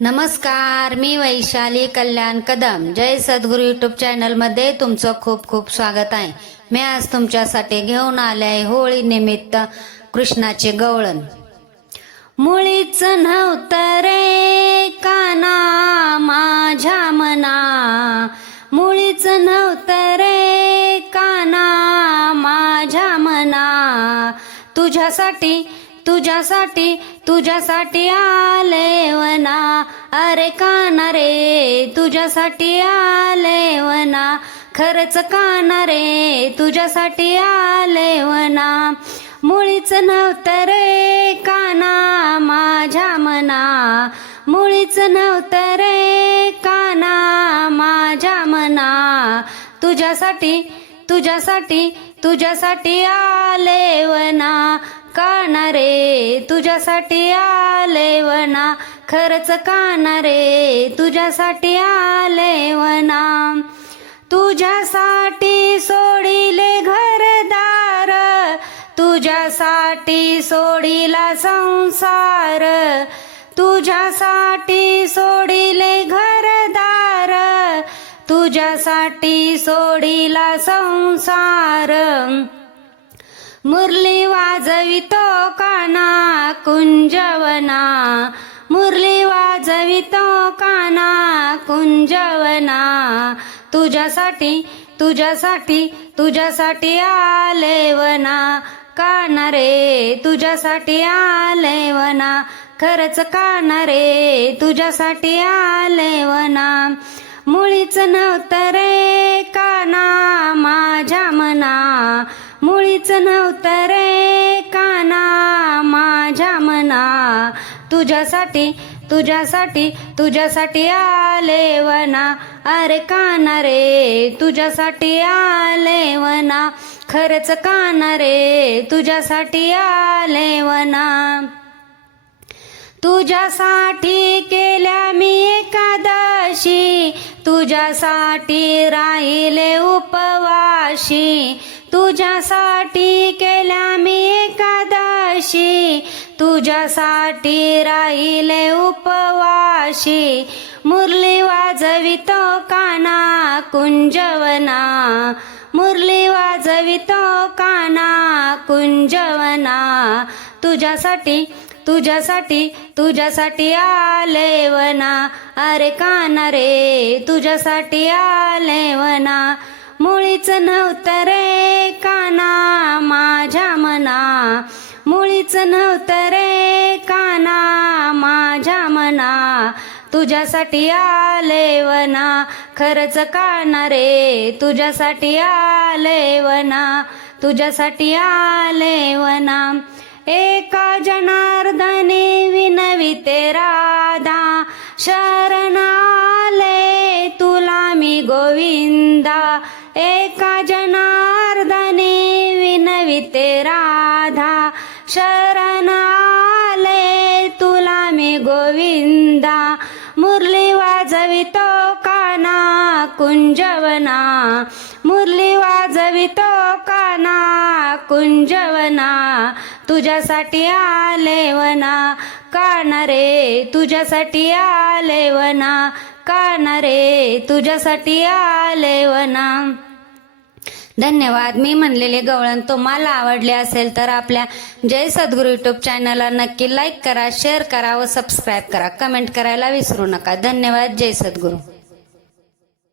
नमस्कार, मी वैशाली कल्याण कदम. जय सद्गुरू YouTube channel मध्ये तुमचं खूप खूप स्वागत आहे. मी आज तुमच्यासाठी घेऊन आले आहे होळी निमित्त कृष्णाचे गवळण. मुळीच नव्हतं रे काना माझ्या मना, मुळीच नव्हतं रे काना माझ्या मना, तुझ्यासाठी तुझ्यासाठी तुझ्यासाठी आले वना, अरे काना रे तुझ्यासाठी आले वना, खरंच काना रे तुझ्यासाठी आले वना. मुळीच नव्हतं रे काना माझ्या मना, मुळीच नव्हतं रे काना माझ्या मना, तुझ्यासाठी तुझ्यासाठी तुझ्यासाठी आले वना, काना रे तुझ्यासाठी आले वना, खरंच काना रे तुझ्यासाठी आले वना. तुझ्यासाठी सोडिले घरदार, तुझ्यासाठी सोडिला संसार, तुझ्यासाठी सोडिले घरदार, तुझ्यासाठी सोडिला संसार. मुरली वाजवितो काना कुंजवना, मुरली वाजवितो काना कुंजवना, तुझ्यासाठी तुझ्यासाठी तुझ्यासाठी आले वना, काना रे तुझ्यासाठी आले वना, खरंच काना रे तुझ्यासाठी आले वना. मुळीच नव्हतं रे काना माझ्या मना, मुळीच नव्हतं रे काना माझ्या मना, तुझ्यासाठी तुझ्यासाठी तुझ्यासाठी आले वना, अरे काना रे तुझ्यासाठी आले वना, खरंच काना रे तुझ्यासाठी आले वना. तुझ्यासाठी केल्या मी एकादशी, तुझ्यासाठी राहिले उपवाशी, तुझ्यासाठी केल्या मी एकादशी, तुझ्यासाठी राहिले उपवाशी. मुरली वाजवितो काना कुंजवना, मुरली वाजवितो काना कुंजवना, तुझ्यासाठी तुझ्यासाठी तुझ्यासाठी आले वना, अरे काना रे तुझ्यासाठी आले वना. मुळीच नव्हतं रे काना माझ्या मना, मुळीच नव्हतं रे काना माझ्या मना, तुझ्यासाठी आले वना, खरंच काना रे तुझ्यासाठी आले वना, तुझ्यासाठी आले वना. एका जनार्दने विनविते राधा, शरण आले तुला मी गोविंदा, एका जनार्दने विनविते राधा, शरण आले तुला मी गोविंदा. मुरली वाजवितो काना कुंजवना, मुरली वाजवितो काना कुंजवना, तुझ्यासाठी आले वना, काना रे तुझ्यासाठी आले वना, काना रे तुझ्यासाठी आले वना. धन्यवाद. मी म्हणलेले गवळण तुम्हाला आवडले असेल तर आपल्या जय सद्गुरू यूट्यूब चॅनलला नक्की लाईक करा, शेअर करा व सबस्क्राईब करा. कमेंट करायला विसरू नका. धन्यवाद. जय सद्गुरू.